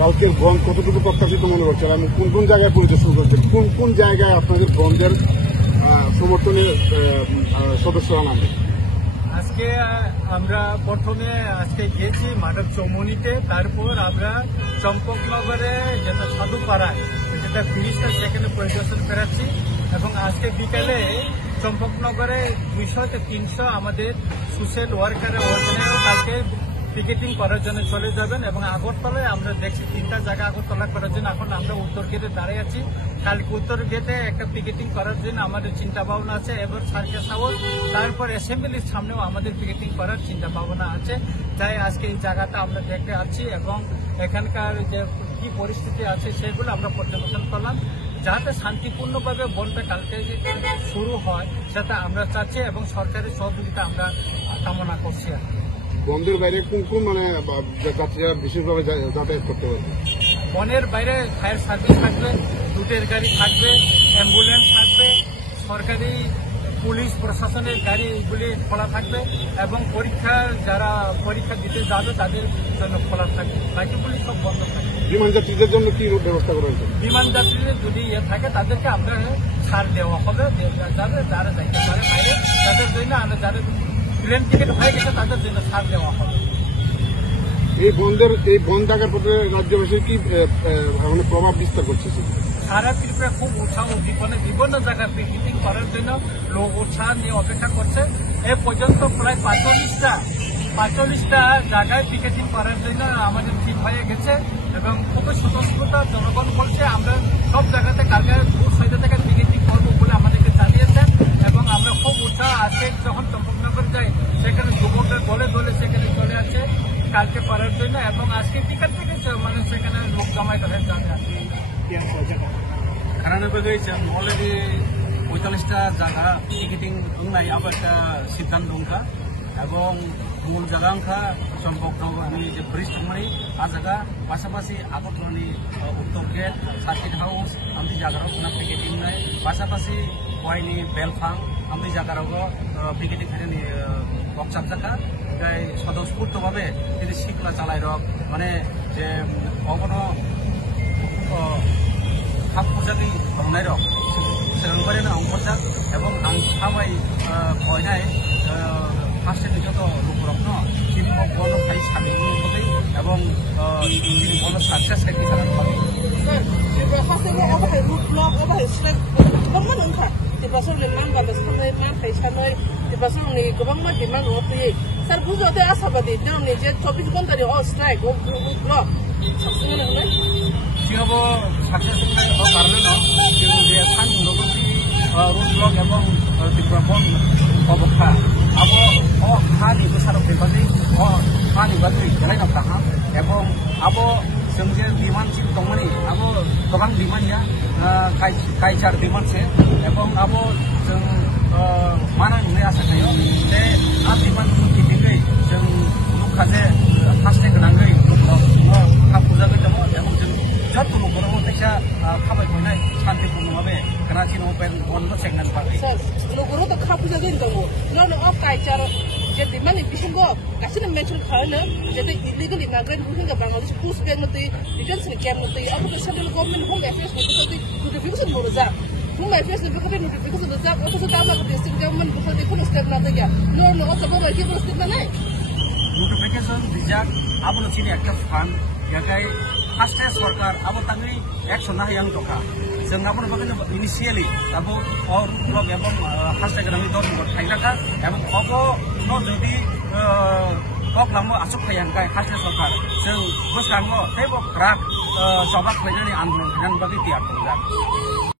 কালকের বন্ধ কতটুকু প্রত্যাশিত মনে করছেন এবং কোন কোন জায়গায় পরিদর্শন করছেন, কোন কোন জায়গায় আপনাদের বন্ধের সমর্থনে সদস্যরা নামবে? আজকে আমরা প্রথমে গেছি মানব চৌমুনিতে, তারপর আমরা চম্পকনগরে যেটা সাধুপাড়ায় যেটা ব্রিজটা সেখানে পরিদর্শন করাচ্ছি এবং আজকে বিকালে চম্পকনগরে 200 থেকে 300 আমাদের সোশ্যাল ওয়ার্কারের ওখানেও কালকে পিকেটিং করার জন্য চলে যাবেন এবং আগরতলায় আমরা দেখছি 3টা জায়গা আগরতলা করার জন্য এখন আমরা উত্তর গেটে দাঁড়িয়ে আছি। কালকে উত্তর গেটে একটা পিকেটিং করার জন্য আমাদের চিন্তা ভাবনা আছে এবং সার্কেস হাউস তারপর অ্যাসেম্বলির সামনেও আমাদের পিকেটিং করার চিন্তা ভাবনা আছে। তাই আজকে এই জায়গাটা আমরা দেখতে আছি এবং এখানকার যে কি পরিস্থিতি আছে সেগুলো আমরা পর্যবেক্ষণ করলাম, যাতে শান্তিপূর্ণভাবে বনটা কালকে শুরু হয় সেটা আমরা চাচ্ছি এবং সরকারের সহযোগিতা আমরা কামনা করছি। আর বন্ধের বাইরে কোন কোন যাত্রীরা বিশেষভাবে যাতায়াত করতে পারবে? বনের বাইরে ফায়ার সার্ভিস থাকবে, দুটের গাড়ি থাকবে, অ্যাম্বুলেন্স থাকবে, সরকারি পুলিশ প্রশাসনের গাড়ি এগুলি খোলা থাকবে এবং যারা পরীক্ষা দিতে যাবে তাদের জন্য খোলা থাকবে, বাকিগুলি সব বন্ধ থাকবে। বিমান যাত্রীদের জন্য কি ব্যবস্থা করা হয়েছে? বিমান যাত্রীদের যদি থাকে তাদেরকে আমরা ছাড় দেওয়া হবে, যারা যাইতে পারে বাইরে তাদের জন্য আমরা যাদের ট্রেন টিকিট হয়ে গেছে তাদের জন্য ছাড় দেওয়া হবে। এই বন্ধ থাকার পথে রাজ্যবাসীর কি প্রভাব বিস্তার করছে? সারা ত্রিপুরা খুব উৎসাহ উদ্দীপনে বিভিন্ন জায়গায় পিকেটিং করার জন্য লোক উৎসাহ নিয়ে অপেক্ষা করছে। এ পর্যন্ত প্রায় 45টা জায়গায় পিকেটিং করার জন্য আমাদের ঠিক হয়ে গেছে এবং খুবই স্বতঃস্ফূর্ত জনগণ বলছে আমরা সব জায়গাতে কালকে 200 থেকে পিকেটিং করবো বলে আমাদেরকে জানিয়েছেন এবং আমরা খুব উৎসাহ আছে। যখন চম্পকনগর যাই সেখানে যুবকদের দলে দলে সেখানে চলে আসছে কালকে করার জন্য এবং আজকে বিকাল থেকে মানে সেখানে লোক জমায়েত হয়ে যাবে। karena जों अलरेडि 45টা জায়গা টিকিটিং দंनाय একটা সিদ্ধান্ত দंखा এবং মূল জায়গা অংখা চম্পকনগরनि যে ব্রিজ দंमानि आ জায়গা পাশাপাশি আগরতলাनि উত্তর গেট সার্কিট হাউস আমদি জায়গারাव কোনা টিকিটিং নাই পাশাপাশি কয়নি বেলফাং আমদি জায়গারাव টিকিটিং খানি বক্সাপ জায়গা তাই স্বতঃস্ফূর্তভাবে যদি শিখলা চালাই রক মানে যে অবনো হাফ পূজানি রंनाय रक সেরকমভাবে অঙ্করজাক এবং আং সাবাই কয়নায় ফার্স্টে যত লোক ন তিনি বল ফাই সাবিনি হতে এবং তিনি বল সাকসেস রেখে খারাপ হবে স্যার যেটা ফার্স্টে অবহাই রুট ব্লক অবহাই স্ট্রাইক गोबां ओंखा दिपासरनि मान बाबसफोरनि मान फायसानै दिपासरनि गोबां मा डिमान्ड होफैयो सार बुझोते आसाबादि जोंनि जे 24 घन्टानि स्ट्राइक ब्लक साबसिन होनाय सिङावबो साक्सेस होनाय कारणे जों जे सानदुंगोनि रुट ब्लक এবং ত্রিপুরা বন অবস্থা আবো হানি গোসারো ফেবাদি হানি বাদি গলাইনা তাহা এবং আবো जों जे डिमान्ड सिम दंमानि आबो गोबां डिमान्डया काइचार डिमान्ड से एवं आबो जों माना नुनाय आसा थायो जे आ डिमान्ड किथिगै जों लुखाजे फास्टे गोनांगै हापुजागै दङ एवं जों जत न'खराव फैसा खाबाय फैनाय शान्तिपूर्णभावे गनासिनो पेन बन्द सेगनान पागै सर न'खराव तो खापुजागै दङ न अफ काइचार जे डिमान्ड बिसिंगो गासिनो मेन्सन खालामनो जे इलिगल इमिग्रेन्ट बुहिंगा बांग्लादेश पुस बेंग नतै डिटेंशन कैम्प नतै अब सेंट्रल गवर्नमेंट होम अफेयर्स नतै नोटिफिकेशन मोरजा होम अफेयर्स ने बेखौ नोटिफिकेशन जा अथस दामा डिस्ट्रिक्ट गवर्नमेंट बेखौ देखौ स्टेप ना गया न अथबा बायदि स्टेप ना नाय नोटिफिकेशन दिजाक आबो चिनि एकटा फान्ड याकाय फार्स्ट सरकार आबो तांगै एक्शन ना हायां दखा जों आबो बागैनो इनिशियली आबो और ब्लक एवं फार्स्ट ग्रामनि दर थाइराखा एवं अबो न जुदि कब लामो आसुक फायांखाय फार्स्ट सरकार जों बोस्रांगो थेबो ग्राक जबाब फैनानै आन्दोलन खालामनो बागै तियार खालामजाक